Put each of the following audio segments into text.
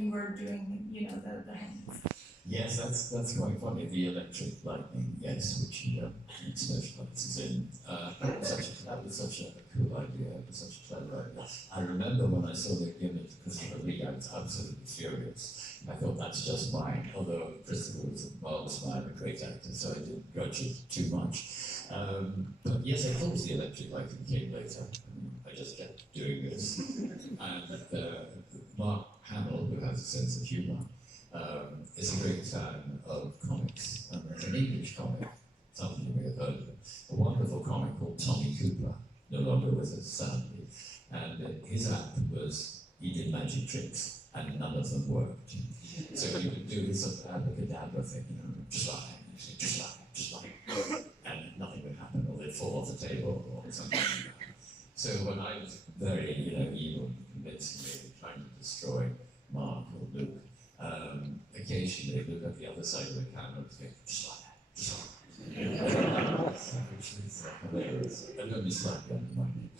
you were doing, you know, the hands. Yes, that's quite funny. The electric lightning, yes, which he specializes in. That was such a cool idea. It was such a clever idea. I remember when I saw the image of Christopher Lee, I was absolutely furious. I thought that's just mine. Although Christopher was a marvelous man, a great actor, so I didn't grudge it too much. But yes, of course, the electric lightning came later. I just kept doing this, and Mark Hamill, who has a sense of humour. Is a great fan of comics, and there's an English comic, some of you may have heard of it, a wonderful comic called Tommy Cooper, no longer with us sadly, and his act was he did magic tricks and none of them worked. So he would do his sort of abracadabra thing, you know, just like, and nothing would happen, or they'd fall off the table or something like that. So when I was very, evil, convincingly trying to destroy Mark or Luke, occasionally look at the other side of the camera and think, just like that. Which is hilarious. I don't be slightly undermining.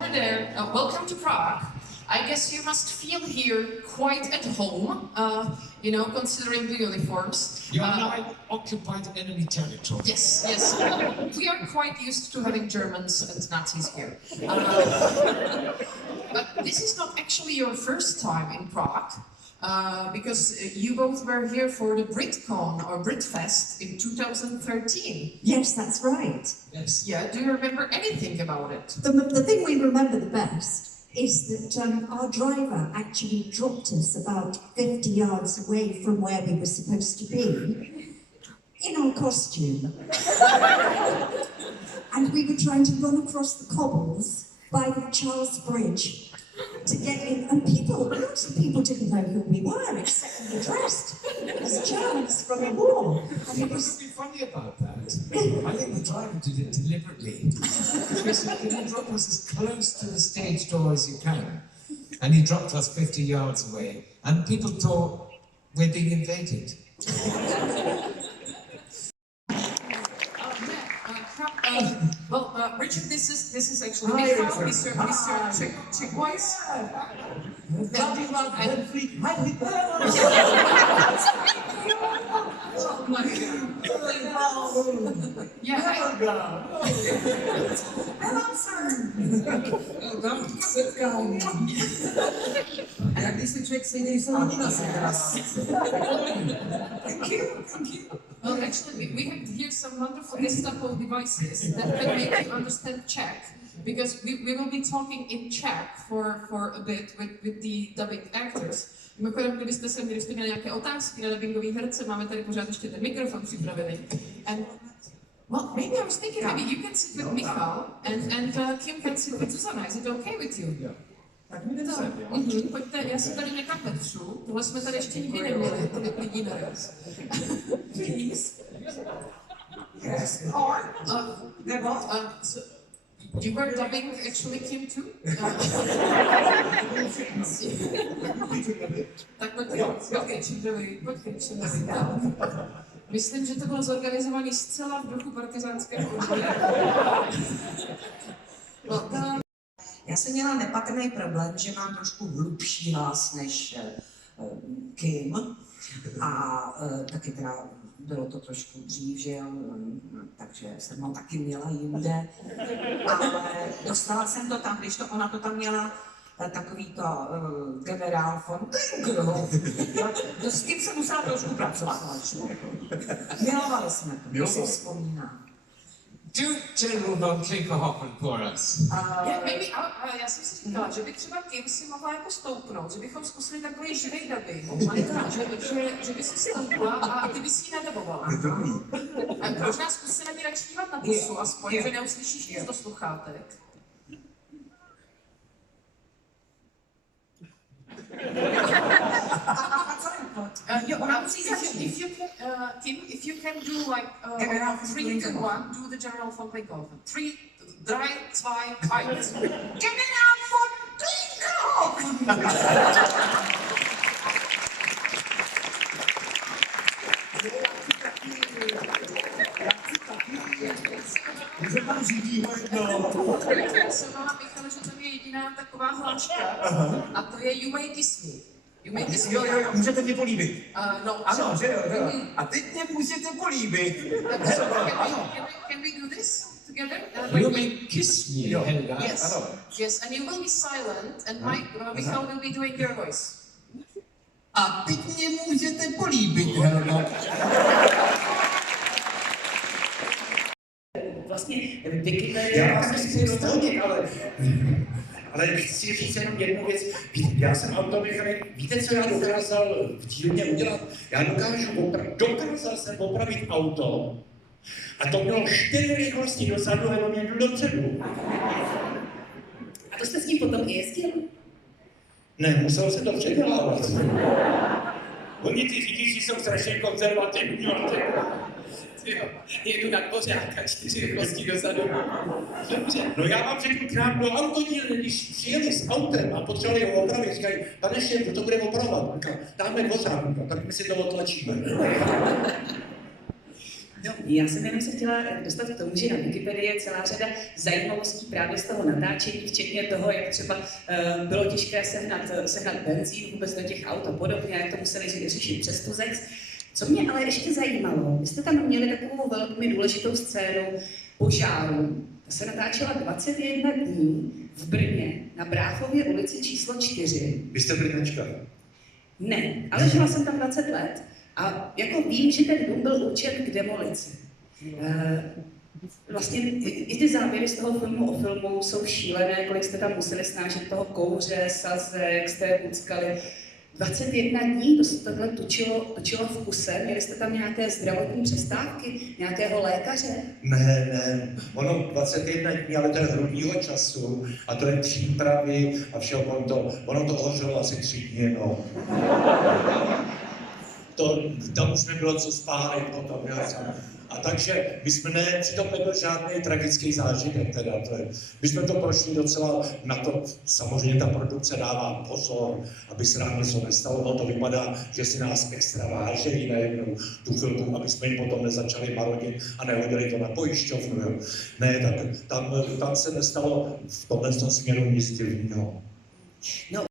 Hi there, welcome to Prague. I guess you must feel here quite at home, considering the uniforms. You are now occupied enemy territory. Yes. We are quite used to having Germans and Nazis here. But this is not actually your first time in Prague, because you both were here for the BritCon or BritFest in 2013. Yes, that's right. Yes. Yeah, do you remember anything about it? The thing we remember the best is that our driver actually dropped us about 50 yards away from where we were supposed to be in our costume. And we were trying to run across the cobbles by the Charles Bridge to get in, and lots of people didn't know who we were, except we were dressed as Germans from the war. And it was What's funny about that? I think the driver did it deliberately. He said, can you drop us as close to the stage door as you can? And he dropped us 50 yards away, and people thought we're being invaded. Richard, this is actually Mr. Chickwise. Hello, sir. Sit down. Jak když si člověk sejde, se hodí na sebe. Thank you. Well, actually, we have here some wonderful Gestapo devices that can make you understand Czech, because we will be talking in Czech for a bit with the dubbing actors. Mimochodem, kdybyste měli nějaké otázky na dubbingový herce, máme tady pořád ještě ten mikrofon připravený. And well, maybe I was thinking maybe you can sit with Michal and Kim can sit with Zuzana. Is it okay with you? Yeah. Tak mi jdete. Pojďte, já si tady někam petřu. Tohle jsme tady ještě nikdy neměli, tolik lidí naraz. Please. Yes. Or nebo You were dubbing actually Kim too? Tak pojďte, čím myslím, že to bylo zorganizované zcela v duchu partizánského odboje. Já jsem měla nepatrný problém, že mám trošku hlubší hlas než Kim a taky teda bylo to trošku dřív, že jo, takže jsem ho taky měla jinde, ale dostala jsem to tam, když ona to tam měla takový to generál von Tinkerhoff. S tím jsem musela trošku pracovat. Milovali jsme to, to si vzpomínám. Do General von Tinkerhoff for us. Já jsem si říkala, že by třeba Kim si mohla jako stoupnout, že bychom zkusili takový živý dubbing, že by si stoupla a ty by si ji nadabovala. A možná zkus se na ní radši dívat na pusu, aspoň, že neuslyšíš nic do sluchátek. If you can do like 3, 2, 1, do the General von Tinkerhoff. 3, 3, 2, 1. Generál von Tinkerhoff! Že tam řídí jedno. Já jsem mala Michale, že to je jediná taková hláška. A to You may kiss me. You may kiss me. Jo, můžete mě políbit. No. Ano, že jo. A teď mě můžete políbit. Can we do this together? You may kiss me, Helga. Yes. Ano. Yes, and you will be silent, and Michal will be doing your voice. A teď mě můžete políbit, Helga. Vlastně Wikipedie... Já vás nechci rozhodnit, ale chci říct jenom jednu věc. Já jsem automechanik. Víte, co já dokázal v dílně udělat? Já dokázal jsem opravit auto a to mělo 4 rychlosti dozadu a jenom jednu dopředu. A to jste s tím potom jezdil? Ne, musel se to předělávat. Oni ty řidiči jsou strašně konzervativní. Jedu na dvořák a 4 rychlosti dozadu. Dobře. No já vám řeknu krátkou autodílny, když přijeli s autem a potřebovali ho opravit, říkají, pane šéf, to bude opravovat. Říkám, dáme dvořák, tak my si to otlačíme. No, já jsem jenom se chtěla dostat k tomu, že na Wikipedii je celá řada zajímavostí právě z toho natáčení, včetně toho, jak třeba bylo těžké sehnat benzín vůbec do těch aut a podobně, jak to museli řešit přes tu zex. Co mě ale ještě zajímalo, vy jste tam měli takovou velmi důležitou scénu požáru. Ta se natáčela 21 dní v Brně na Bráchově ulici číslo 4. Vy jste Brňačka? Ne, ale žila jsem tam 20 let a jako vím, že ten dům byl určen k demolici. Vlastně i ty záběry z toho filmu o filmu jsou šílené, kolik jste tam museli snášet toho kouře, sazek, jste buckali. 21 dní, to se takhle točilo v kuse, měli jste tam nějaké zdravotní přestávky, nějakého lékaře? Ne, ono 21 dní, ale to je hrudního času a to je přípravy a všeho, ono to hořelo asi 3 dny, no. Tam už nebylo co spálit potom, a takže my jsme přitom nebyl žádný tragický zážitek, teda to je. My jsme to prošli docela na to, samozřejmě ta produkce dává pozor, aby se nám něco nestalo, to vypadá, že si nás extra vážejí najednou tu chvilku, aby jsme jim potom nezačali marodit a nehodili to na pojišťovnu, jo. Ne, tak tam se nestalo v tomhle směru nic divného. No.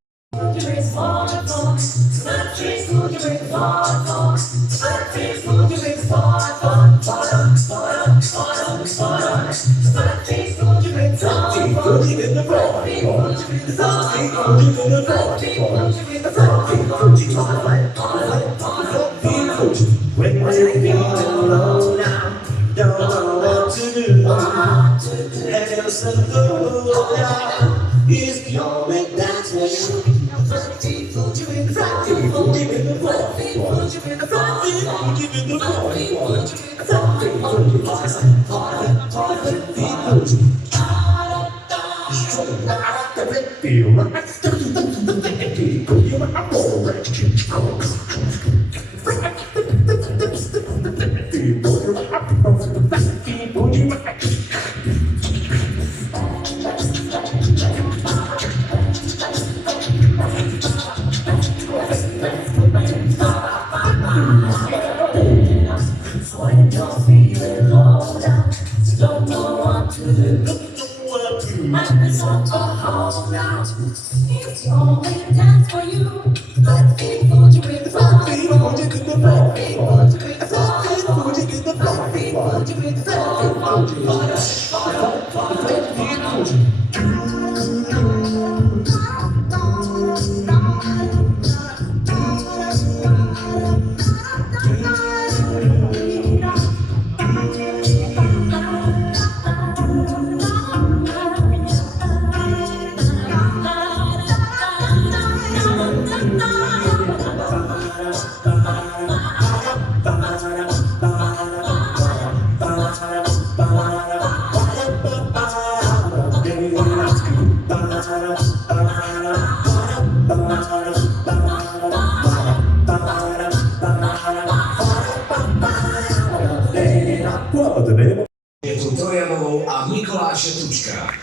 A Mikuláše Tučka.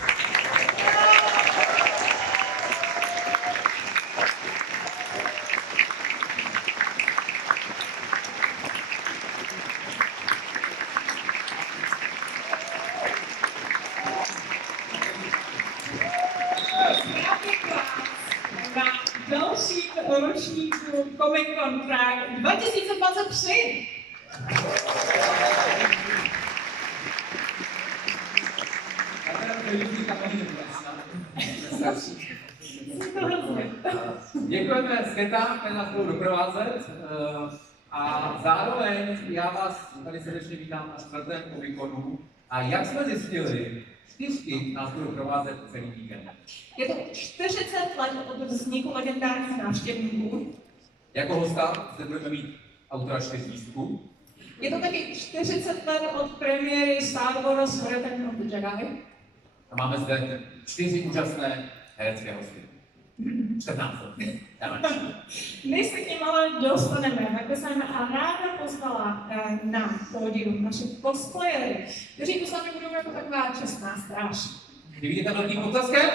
dalším ročníku Comic-Conu Prague 2023. Děkujeme sketám, které nás budou doprovázet. A zároveň já vás tady srdečně vítám na 4. Comic-Conu. A jak jsme zjistili, 4 nás budou provázet celý víkend. Je to 40 let od vzniku legendárních návštěvníků. Jako hosta zde budeme mít autora 4 lístků. Je to taky 40 let od premiéry Star Wars Return of the Jedi. A máme zde 4 úžasné herecké hosty. 14 let. My se k nim ale dostaneme, tak jsem ráda pozvala na pódium naše cosplayery, kteří tu s námi budou jako taková čestná stráž. Vy vidíte velkým potleskem?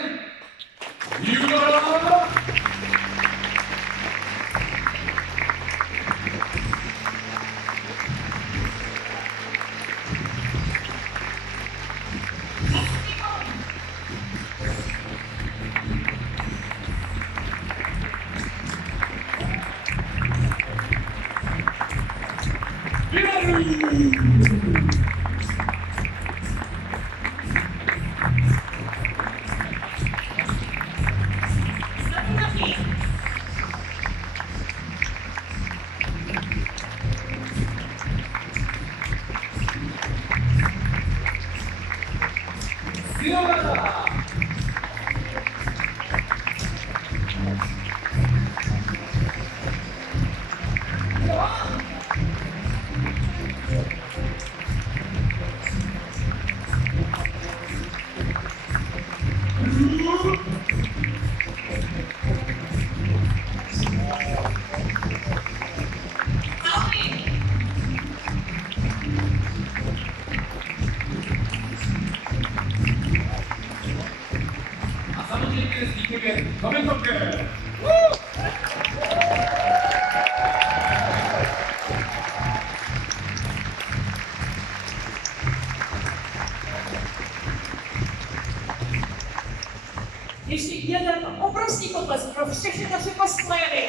Ještě jeden obrovský potlesk pro všechny naše cosplayery.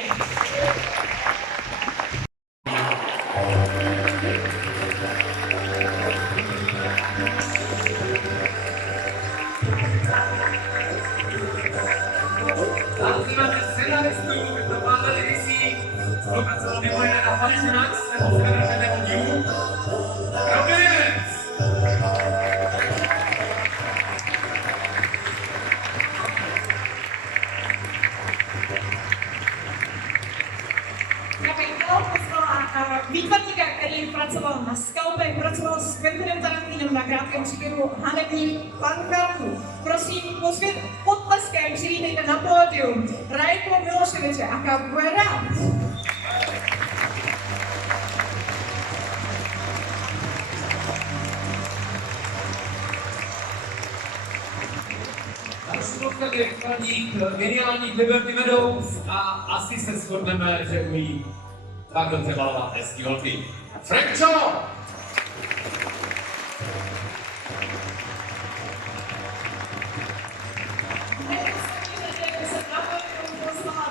Zde máme scenaristů, kdo pátali visí, spolupracoval mimo jiné na Fantastickým, nebo Snadu, nebo Věřím. Já bych pozvala výtvarníka, který pracoval na Skalpech, pracoval s Quentinem Tarantinem na krátkém příběhu Hanebních pankartů. Prosím, potleskem přivítejte na pódium Rajko Miloševiče a Cabrera. Další geniální Liberty Meadows a asi se shodneme, že umí tak dobře malovat hezký holky. Frančo!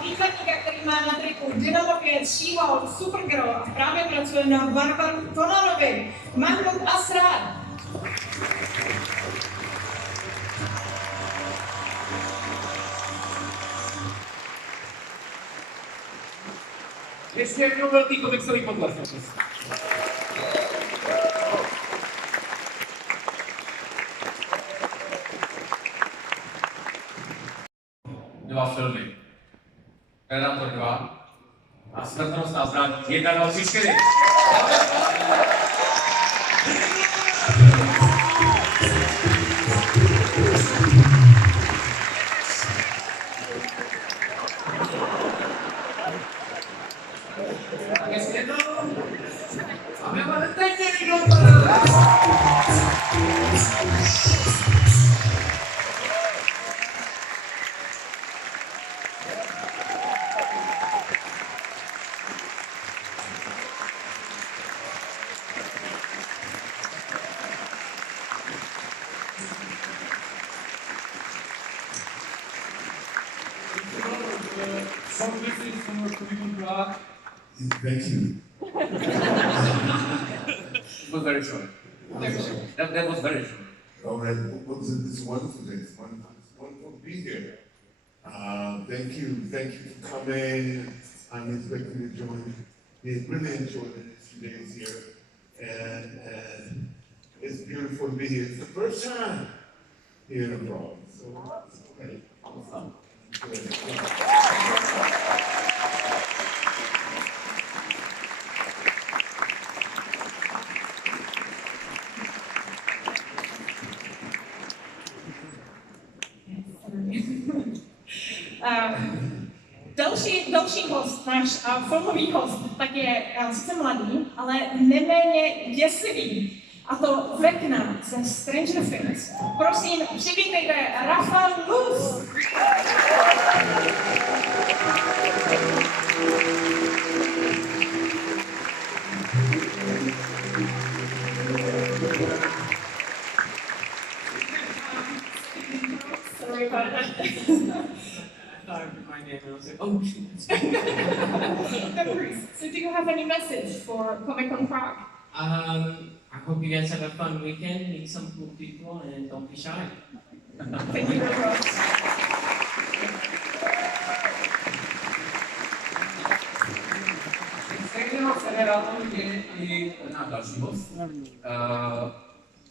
Výtvarníka, který má na triku Dynamokec, She-Hulk, Supergirl a právě pracuje na Barbaru Conanovi, Mahmoud Asrad. Ještě jednou velký komiksový potlesk. 2 filmy. Predátor 2 a Smrtnost nás brání 1, 2, 3, 4. Tak ještě jednou. A my máme teď někdo. Souvisí greetings from Comic-Conu Prague. Thank you. It was very short. That was very short. All right, it's a wonderful day. It's wonderful to be here. Thank you for coming. I'm expecting to join. Really enjoyed the next few days here, and it's beautiful to be here. It's the first time here in Prague, so it's great. Awesome. Good. Další host, náš filmový host, tak je sice mladý, ale neméně děsivý. A to Vecna ze Stranger Things. Prosím, přivítejte Rafa Luz. Sorry about that. My name was like, oh shoot. No worries. So do you have any message for Comic-Conu Prague? I hope you guys have a fun weekend, meet some cool people, and don't be shy. Thank you very much. Stejně moc seriálu je i náš další host.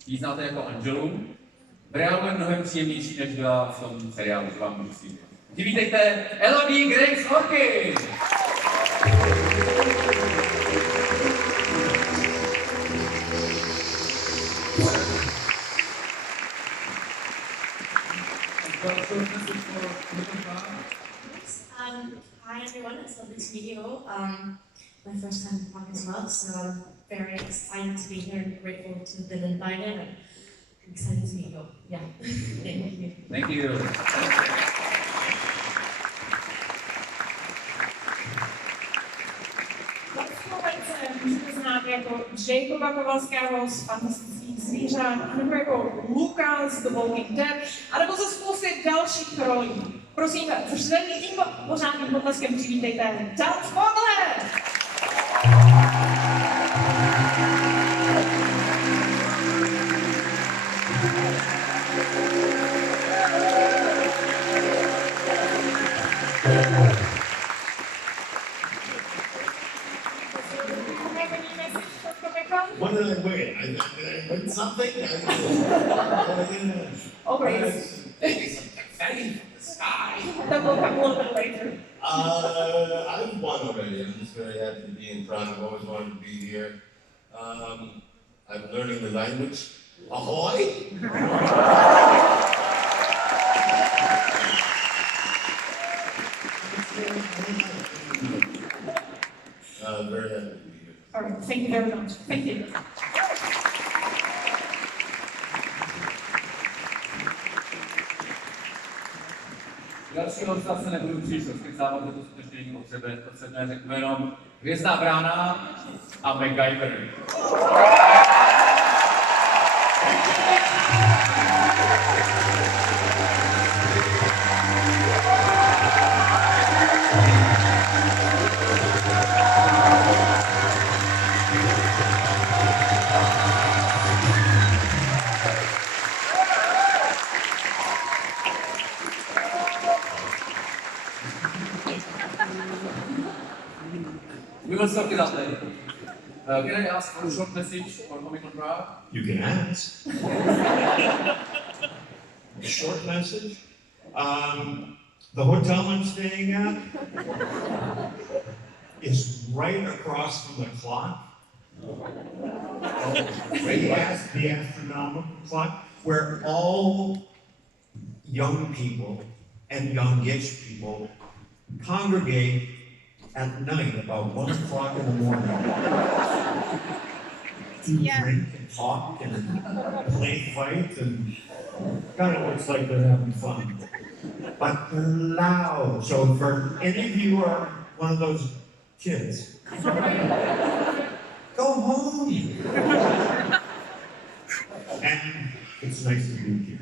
Ji znáte jako Angelu. V reálu je mnohem příjemnější, než byla v tom seriálu, že vám můžu slíbit. Vítejte Elodie Grace Horky! Hi everyone, it's lovely to meet you all. My first time in Prague as well, so I'm very excited to be here and grateful to have been invited and excited to meet you all. Yeah, thank you. Thank you. Můžete znát jako Jacoba Kovalského z fantastických zvířat, nebo jako Luka z The Walking Dead, anebo ze spousty dalších rolí. Prosím, tím pořádným potleskem přivítejte Doufám. What did I win? Did I win something? Always. Maybe some confetti from the sky. That will come a little bit later. I've won already. I'm just very happy to be in Prague. I've always wanted to be here. I'm learning the language. Ahoy! Very happy to be here. All right, thank you very much. Thank you. Další hosta se nebudu příliš rozkecávat, že to skutečně není potřebné, řeknu jenom Hvězdná brána a MacGyver. We will talk about that. Can I ask for a short message for Comic-Conu Prague? You can ask. A short message? The hotel I'm staying at is right across from the clock. The astronomical clock, where all young people and youngish people congregate at night about 1 o'clock in the morning to drink and talk and play fight, and God, it looks like they're having fun. But they're loud, so for any of you who are one of those kids, go home. And it's nice to be here.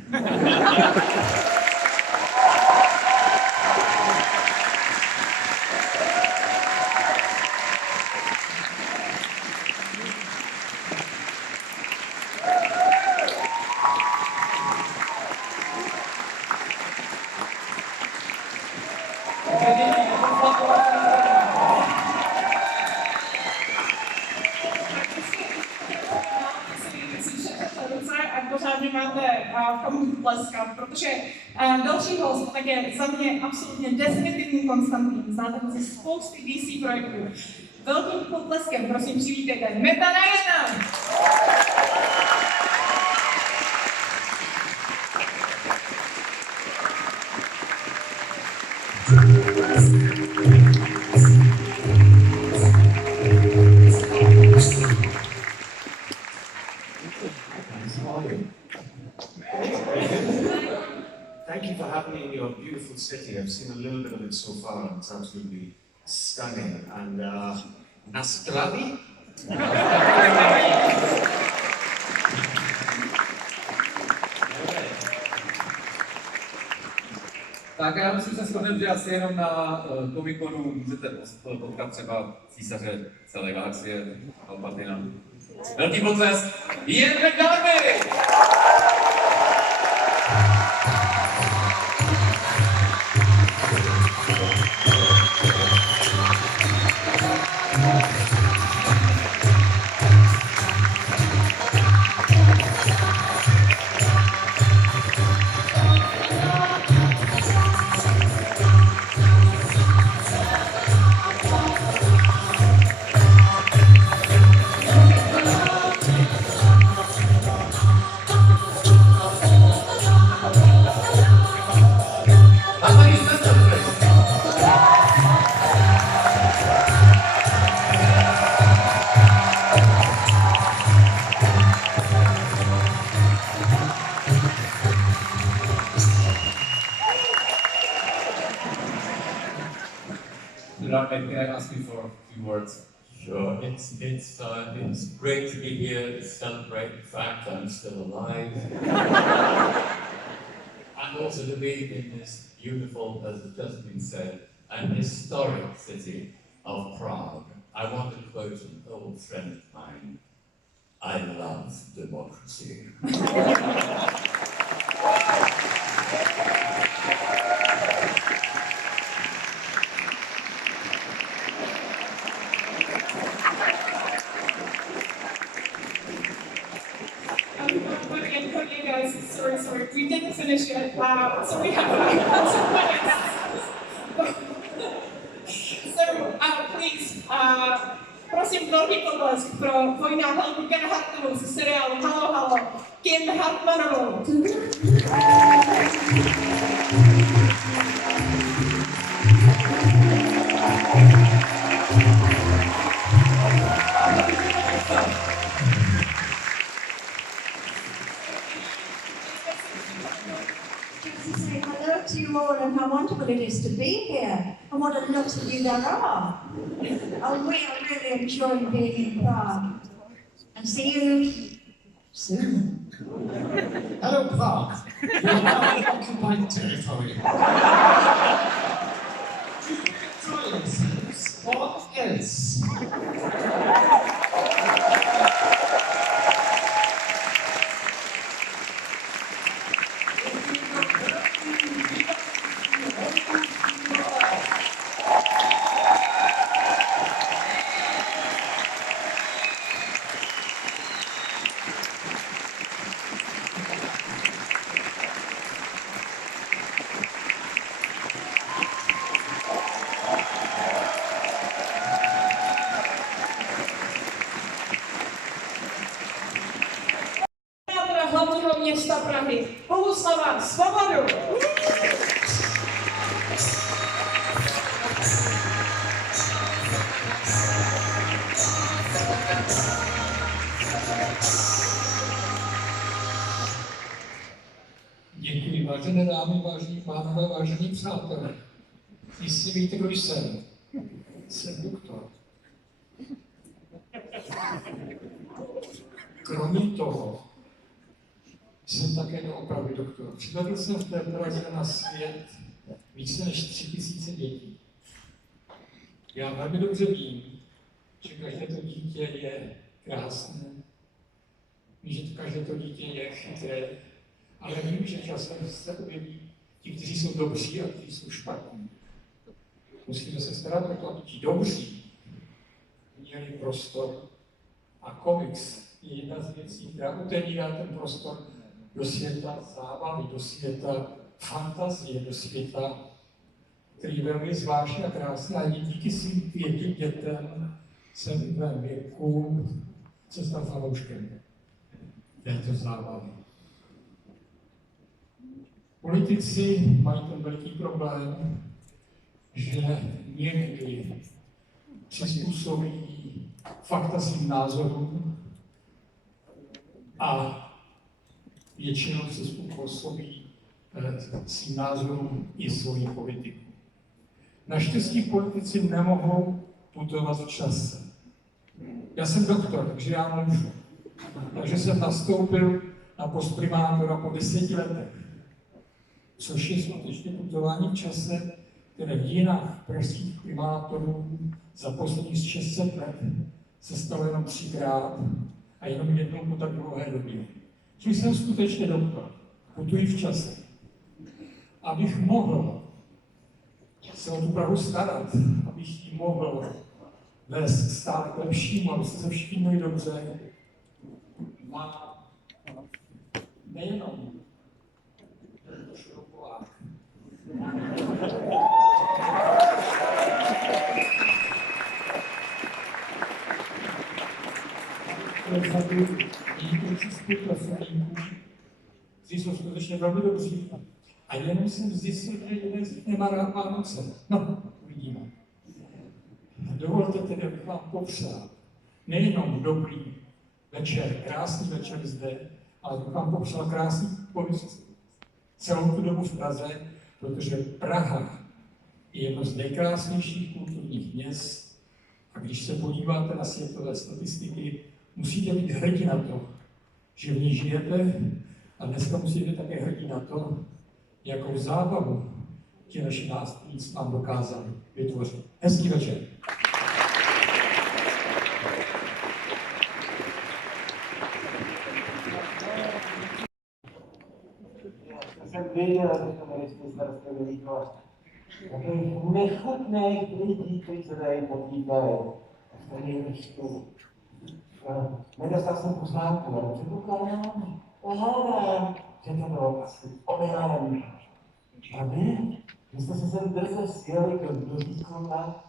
komu tleskat, protože další host tak je za mě absolutně definitivní Konstantin. Znáte ho ze spousty DC projektů. Velkým potleskem, prosím, přivítejte Meta na jedna! Thank you for having me in your beautiful city. I've seen a little bit of it so far, and it's absolutely stunning. And na zdraví? Tak já musím se shodnout, že asi jenom na Comic-Conu můžete potkat třeba císaře celé galaxie, Palpatina. Velký potlesk, jen velmi! Can I ask you for a few words? Sure. It's great to be here to celebrate the fact I'm still alive, and also to be in this beautiful, as has just been said, and historic city of Prague. I want to quote an old friend of mine: "I love democracy." Sorry, we didn't finish yet, so we have 2 minutes. So, please, prosím, velký potlesk pro Vojna Helmuta Hartmanovou ze seriálu Halo Halo, Kim Hartmanovou. To you all and how wonderful it is to be here and what a lot of you there are. And we are really enjoying being in Prague. And see you soon. Hello, Prague. You're now in occupied territory. Try yourselves. What else? Hlavního města Prahy, Bohuslava Svobodu. Děkuji, vážené dámy, vážení pánové, vážení přátelé. Jistě víte, kdo jsem. Jsem doktor. Kromě toho jsem také doopravdy doktor. Přivedl jsem v té Praze na svět více než 3000 dětí. Já velmi dobře vím, že každé to dítě je krásné, že každé to dítě je chytré, ale vím, že časem se objeví ti, kteří jsou dobří a kteří jsou špatní. Musíme se starat o to, aby ti dobří měli prostor a komiks je jedna z věcí, která otevírá ten prostor do světa zábavy, do světa fantazie, do světa, který je velmi zvláštní a krásný, a díky svým 5 dětem jsem v mém věku se stal fanouškem této zábavy. Politici mají ten veliký problém, že někdy přizpůsobí fakta svým názorům a většinou se způsobí svým názorům i svoji politiku. Naštěstí politici nemohou putovat v čase. Já jsem doktor, takže já můžu. Takže jsem nastoupil na post primátora po 10 letech, což je skutečně putování v čase, které v dějinách pražských primátorů za posledních 600 let se stalo jenom 3krát a jenom jednou po tak dlouhé době. Čili jsem skutečně doktor, putuji v čase. Abych mohl se o tu Prahu starat, abych ji mohl vést stále k lepšímu, aby se všichni měli dobře, má nejenom šroubovák. Kteří jsou skutečně velmi dobří. A jenom jsem zjistil, že jeden z nich nemá rád Vánoce. No, uvidíme. Dovolte tedy, abych vám popřál nejenom dobrý večer, krásný večer zde, ale abych vám popřál krásný pobyt celou tu dobu v Praze, protože Praha je jedno z nejkrásnějších kulturních měst a když se podíváte na světové statistiky, musíte být hrdí na to, že v ní žijete a dneska musíte také hrdí na to, jakou zábavu ti naši nástupníci vám dokázali vytvořit. Hezký večer. Jsem věděl, že to ministr starostlivý výklad. Takových nechutných lidí, kteří se tady potýkají. A tady ještě. Nedostal jsem poznámku, ale předpokládám, že to bylo asi omylem. A vy jste se sem drze sjeli do výkona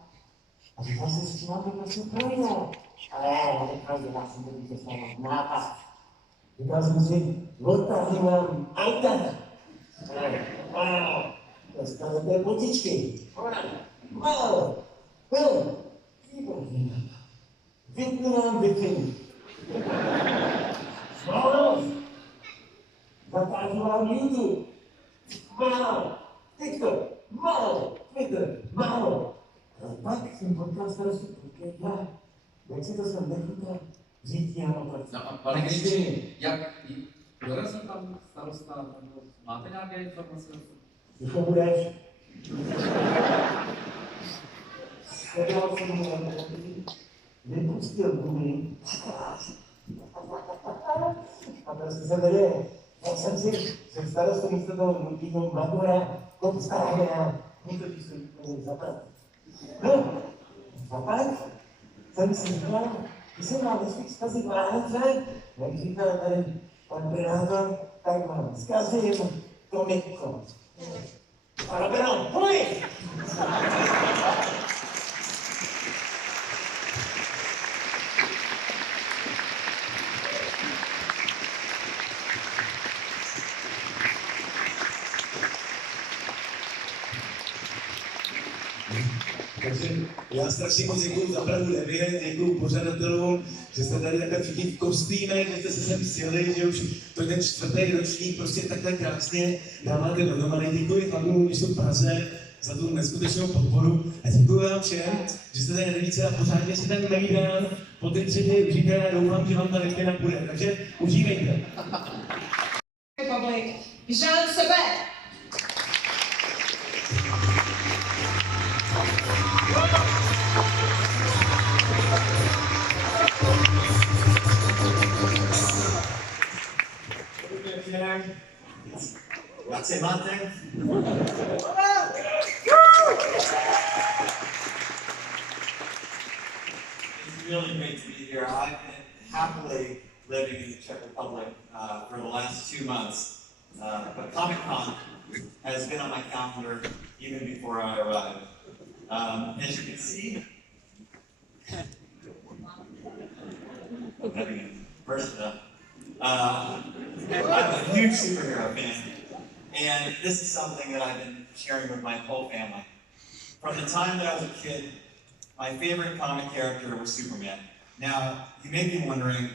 a říkal si, s čím vám to prostě projde. Ale neprojde, já jsem to víc dostal nápad. Říkal jsem si, otazím vám auta. Dostanete botičky. Málo. Výborný. Vypnu vám Wi-Fi. Málo. Zakážu vám YouTube. Málo. TikTok. Málo. Twitter. Málo. Ale pak jsem potkal starostu, jak si to jsem nechytal říct nějakou tak. No a pane Gejči, jak dorazí pan starosta? Máte nějaké informace? Když to budeš? Seděl jsem mu vypustil gumy a prostě se vede. Tak jsem si před starostou místo toho nutního matura obstáhne a můžu ti se úplně zaprat. No, a pak jsem si říkal, když jsem vám nešli vzkazit Vánoce, jak říkal tady pan primátor, tak vám vzkazím Comic-Conu. A Roberto, pojď! Takže já strašně moc děkuju za Prahu 9, děkuju pořadatelům, že jste tady takhle všichni v kostýmech, že jste se sem sjeli, že už to je ten 4. ročník, prostě takhle krásně dáváte dohromady. Děkuji hlavnímu městu Praze za tu neskutečnou podporu a děkuji vám všem, že jste tady nevíce a pořádně si ten nevídán po ty 3 dny užijte a doufám, že vám ta lidina bude, takže užívejte. Public, žádám sebe! Jak se máte? It's really great to be here. I've been happily living in the Czech Republic for the last 2 months. But Comic-Con has been on my calendar even before I arrived. As you can see, I'm having a burst up. I'm a huge superhero fan, and this is something that I've been sharing with my whole family. From the time that I was a kid, my favorite comic character was Superman. Now, you may be wondering,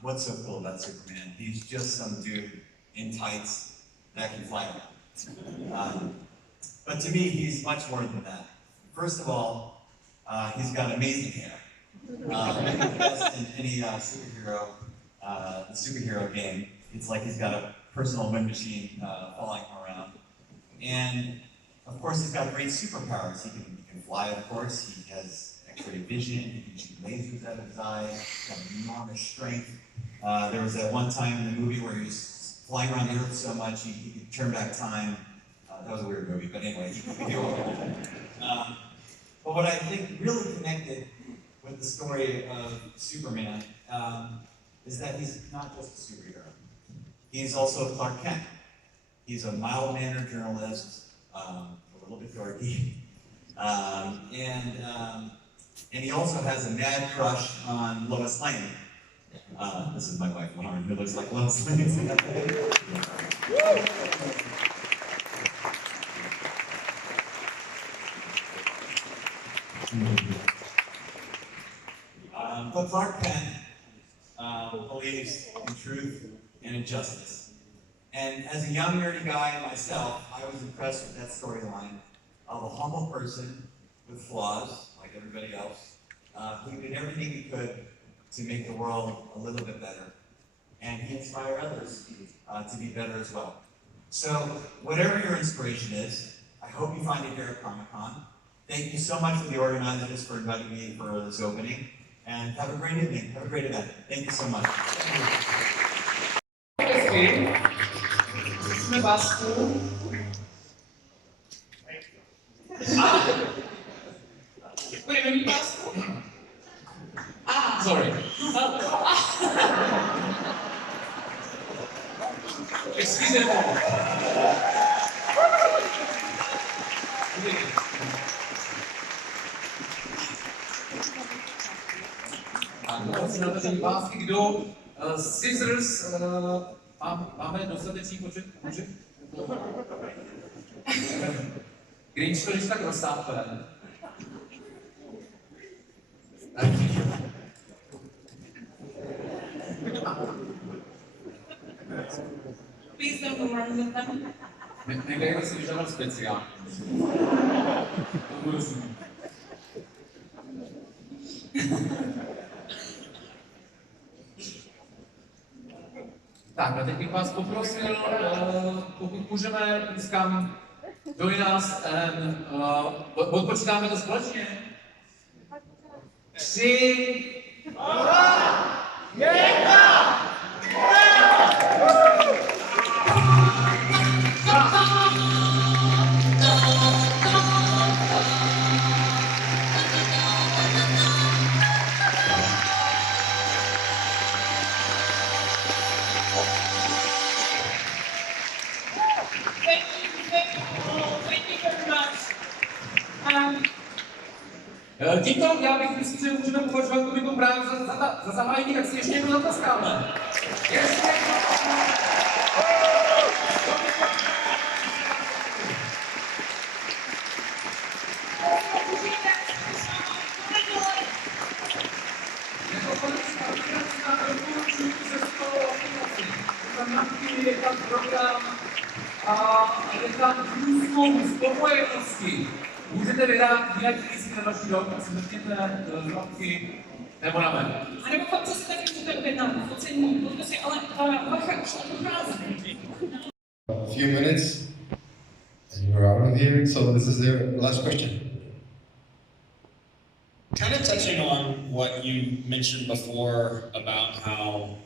what's so cool about Superman? He's just some dude in tights that can fly around. But to me, he's much more than that. First of all, he's got amazing hair. Best in any superhero game. It's like he's got a personal wind machine following him around. And of course, he's got great superpowers. He can fly, of course. He has X-ray vision. He can shoot lasers out of his eyes. He's got enormous strength. There was that one time in the movie where he was flying around the Earth so much he could turn back time. That was a weird movie, but anyway, he could do all that. But what I think really connected with the story of Superman is that he's not just a superhero. He's also Clark Kent. He's a mild-mannered journalist, a little bit dorky, and he also has a mad crush on Lois Lane. This is my wife, Lauren, who looks like Lois Lane. But Clark Kent believes in truth and in justice. And as a young nerdy guy myself, I was impressed with that storyline of a humble person with flaws, like everybody else, who did everything he could to make the world a little bit better. And he inspired others to be better as well. So whatever your inspiration is, I hope you find it here at Comic-Con. Thank you so much to the organizers for inviting me for this opening. And have a great evening, have a great event. Thank you so much. Jsme Basku. Budeme mít pásku? Sorry. Excuse me. Na pásky, kdo scissors, máme dostatečný počet? Když to tak roztápe. Please don't run with them. Nedělejme si žádnou speciální. Tak, a teď bych vás poprosil, pokud můžeme, dneska join us and odpočítáme to společně. 3, 2, 1, Tímto já bych myslím, že můžeme považovat Comic-Conu Prague za zahájení, tak si ještě jednou zatleskáme. Ještě je tam program a je tam průzkum spokojenosti. Můžete vydat si na další rok, asi začněte zlatky nebo na mé. A nebo fakt se taky můžete objednat, ocení, podpisy, ale vacha už nedochází. A few minutes and you're out of here, so this is the last question. Kind of touching on what you mentioned before about how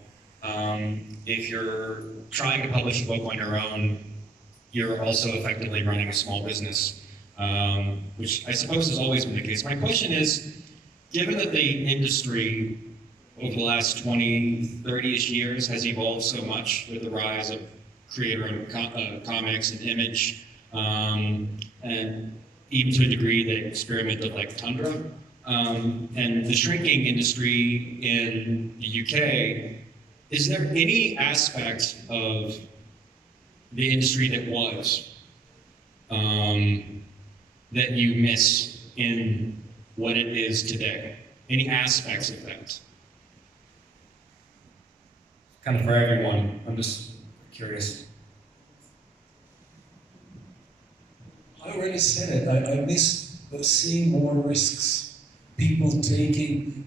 if you're trying to publish a book on your own, you're also effectively running a small business. Which I suppose has always been the case. My question is, given that the industry over the last 20, 30-ish years has evolved so much with the rise of creator comics and image, and even to a degree they experimented like Tundra. And the shrinking industry in the UK, is there any aspect of the industry that was that you miss in what it is today? Any aspects of that? Kind of for everyone, I'm just curious. I already said it, I miss seeing more risks. People taking,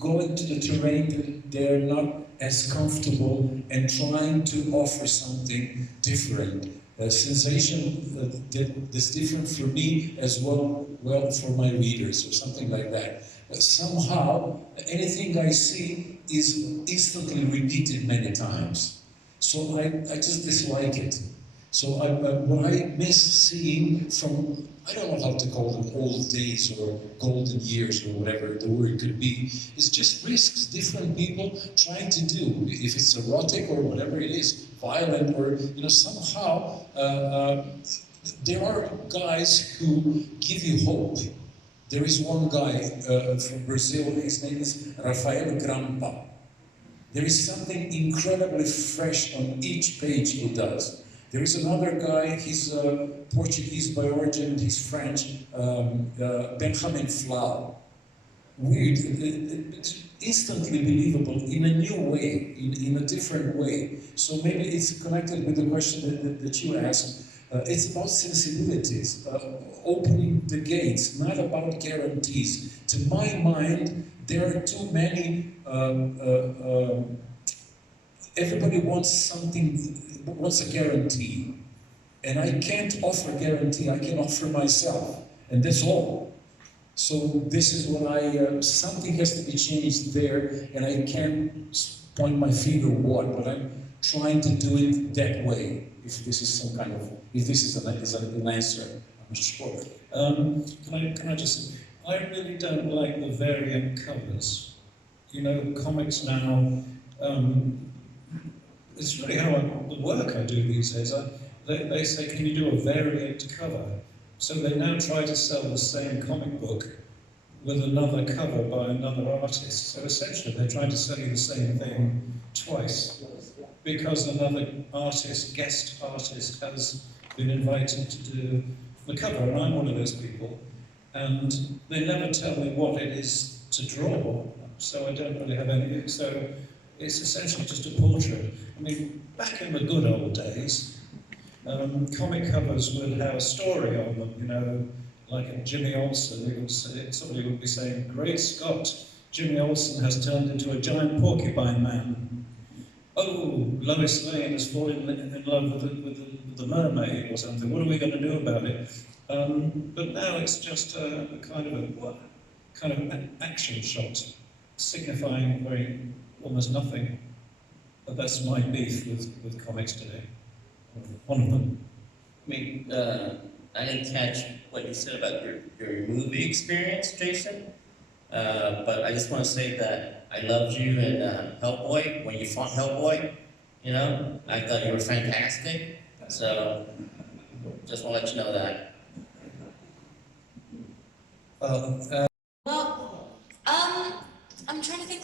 going to the terrain that they're not as comfortable and trying to offer something different. Sensation that's different for me as well for my readers or something like that. Somehow, anything I see is instantly repeated many times. So I just dislike it. So what I miss seeing from, I don't know how to call them, old days or golden years or whatever the word could be, is just risks, different people trying to do, if it's erotic or whatever it is, violent or, somehow there are guys who give you hope. There is one guy from Brazil, his name is Rafael Grampa. There is something incredibly fresh on each page he does. There is another guy, he's Portuguese by origin, he's French, Benjamin Flau. Weird, it's instantly believable in a new way, in a different way. So maybe it's connected with the question that you asked. It's about sensibilities, opening the gates, not about guarantees. To my mind, there are too many, everybody wants something, wants a guarantee. And I can't offer guarantee, I can offer myself, and that's all. So this is when something has to be changed there, and I can't point my finger what, but I'm trying to do it that way. If this is some kind of, if this is an answer, I'm sure. Can I just, I really don't like the variant covers. Comics now, it's really how the work I do these days. They say, can you do a variant cover? So they now try to sell the same comic book with another cover by another artist. So essentially they're trying to sell you the same thing twice, because another artist, guest artist, has been invited to do the cover, and I'm one of those people. And they never tell me what it is to draw, so I don't really have any. So it's essentially just a portrait. I mean, back in the good old days, comic covers would have a story on them, like Jimmy Olsen, somebody would be saying, "Great Scott, Jimmy Olsen has turned into a giant porcupine man. Oh, Lois Lane has fallen in love with the mermaid," or something. What are we going to do about it? But now it's just a kind of an action shot, signifying almost nothing. But that's my beef with comics today. One of them. I mean, I didn't catch what you said about your movie experience, Jason. But I just want to say that I loved you in Hellboy, when you fought Hellboy. I thought you were fantastic. So, just want to let you know that. I'm trying to think,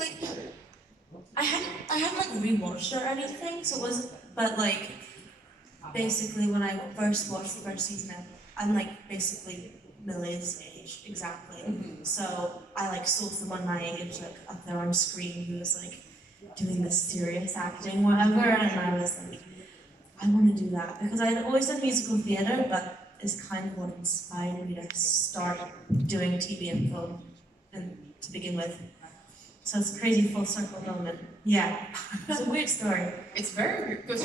I hadn't rewatched or anything, so it was, but basically when I first watched the first season, I'm basically Millie's age, exactly. So I saw someone my age up there on screen who was doing this serious acting, whatever, and I was I want to do that, because I had always done musical theatre, but it's kind of what inspired me to start doing TV and film to begin with. So it's a crazy full circle moment. Yeah, it's a weird story. It's very weird, because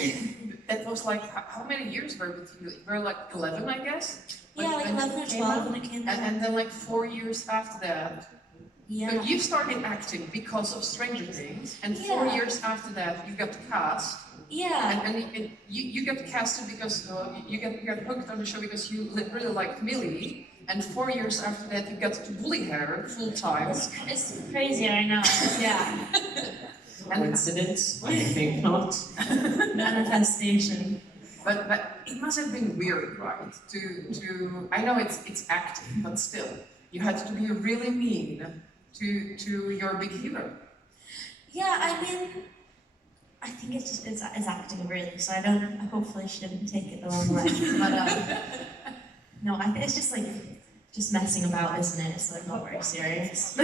that was how many years were with you? You were 11, I guess? Yeah, 11 or 12 when it came out. And then 4 years after that. Yeah. But you started acting because of Stranger Things, and 4 years after that you got cast. Yeah. And you got casted because you got hooked on the show because you really liked Millie. and 4 years after that you got to bully her full time. It's crazy, I know. Yeah. Coincidence? I think not. Manifestation. But it must have been weird, right? To I know it's acting, but still, you had to be really mean to your big hero. Yeah, I mean, I think it's acting really, so I don't, hopefully she didn't take it the wrong way. But no, I think it's just like, just messing about, isn't it? It's like not very serious.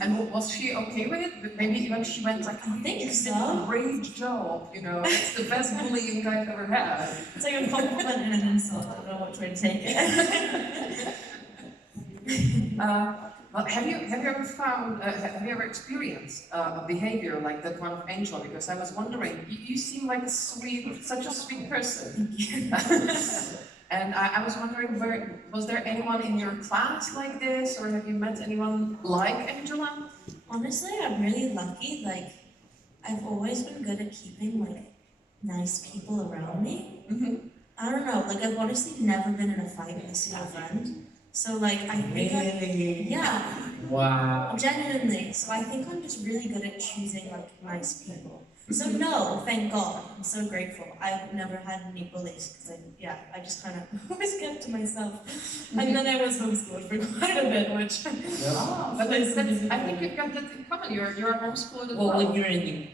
And was she okay with it? But maybe when she went like, I think you did a great job, you know, it's the best bullying I've ever had. It's like a compliment and an insult, I don't know which way to take it. Well, have you ever found, have you ever experienced a behavior like that one of Angel? Because I was wondering, you seem like such a sweet person. And I was wondering, was there anyone in your class like this, or have you met anyone like Angela? Honestly, I'm really lucky. Like, I've always been good at keeping like nice people around me. I don't know. Like, I've honestly never been in a fight with a single friend. So like, I think yeah. Wow. Genuinely. So I think I'm just really good at choosing like nice people. So no, thank God. I'm so grateful. I've never had any bullies because I just kind of always kept to myself. And then I was homeschooled for quite a bit, which. Oh, but I think you've got that in common. You're homeschooled as well. Well, when you're in the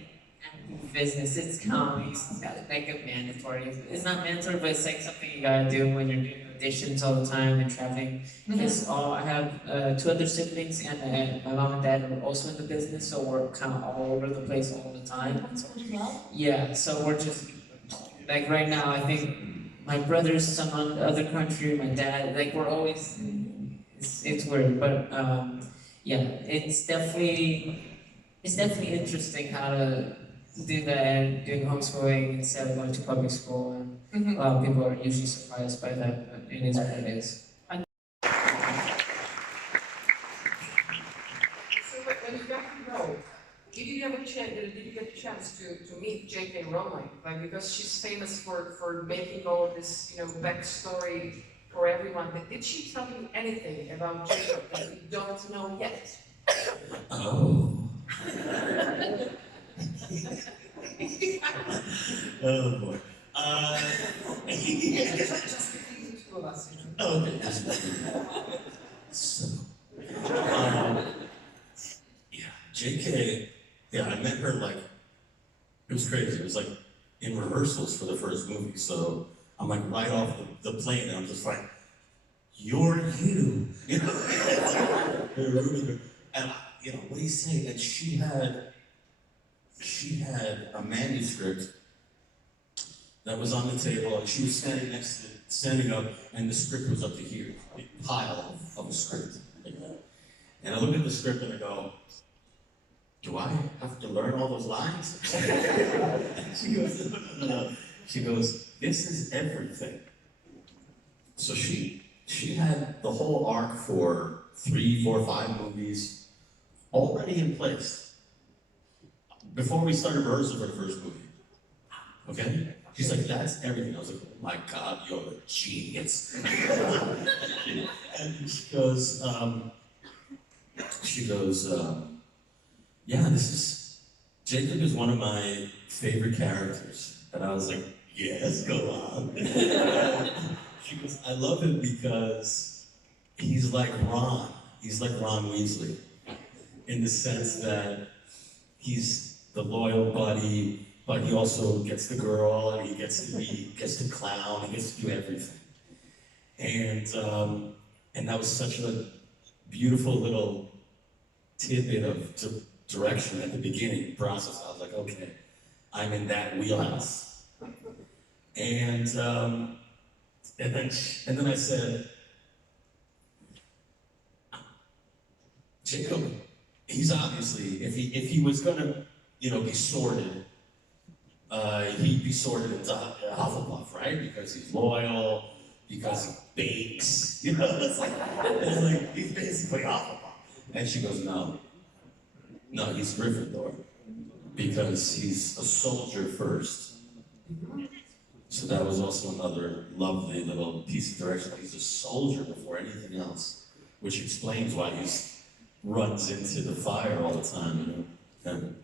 business, it's comics. It's got like a mandatory. It's not mandatory, but it's like something you gotta do when you're doing auditions all the time and traveling. Because I have 2 other siblings, and my mom and dad are also in the business, so we're kind of all over the place all the time. Yeah, so we're just like right now. I think my brother's some other country, my dad. Like we're always. It's weird, but yeah, it's definitely interesting how to do that, doing homeschooling instead of going to public school, and a lot of people are usually surprised by that, but it is what it is. So when you got to know, did you get a chance to meet J.K. Rowling? Like, because she's famous for making all of this, you know, backstory for everyone. But did she tell you anything about Jacob that you don't know yet? Oh. Oh boy. Okay. So, yeah, JK, yeah, I met her like, it was crazy. It was like in rehearsals for the first movie. So I'm like right off the plane and I'm just like, you're you. You know? And, you know, what do you say? And she had a manuscript that was on the table, and she was standing up, and the script was up to here, a big pile of a script. Like that. And I look at the script and I go, do I have to learn all those lines? And she goes, no. She goes, this is everything. So she had the whole arc for 3, 4, 5 movies already in place before we started rehearsal for the first movie. Okay? She's like, that's everything. I was like, oh my God, you're a genius. And she goes, yeah, Jacob is one of my favorite characters. And I was like, yes, go on. She goes, I love him because he's like Ron. He's like Ron Weasley in the sense that he's the loyal buddy, but he also gets the girl, and he gets to clown, he gets to do everything. And that was such a beautiful little tidbit of direction at the beginning process. I was like, okay, I'm in that wheelhouse. And then I said, Jacob, he's obviously, if he was gonna, be sorted, he'd be sorted into Hufflepuff, right? Because he's loyal, because he bakes, it's like he's basically Hufflepuff. And she goes, no, he's Gryffindor, because he's a soldier first. So that was also another lovely little piece of direction. He's a soldier before anything else, which explains why he runs into the fire all the time, you know. And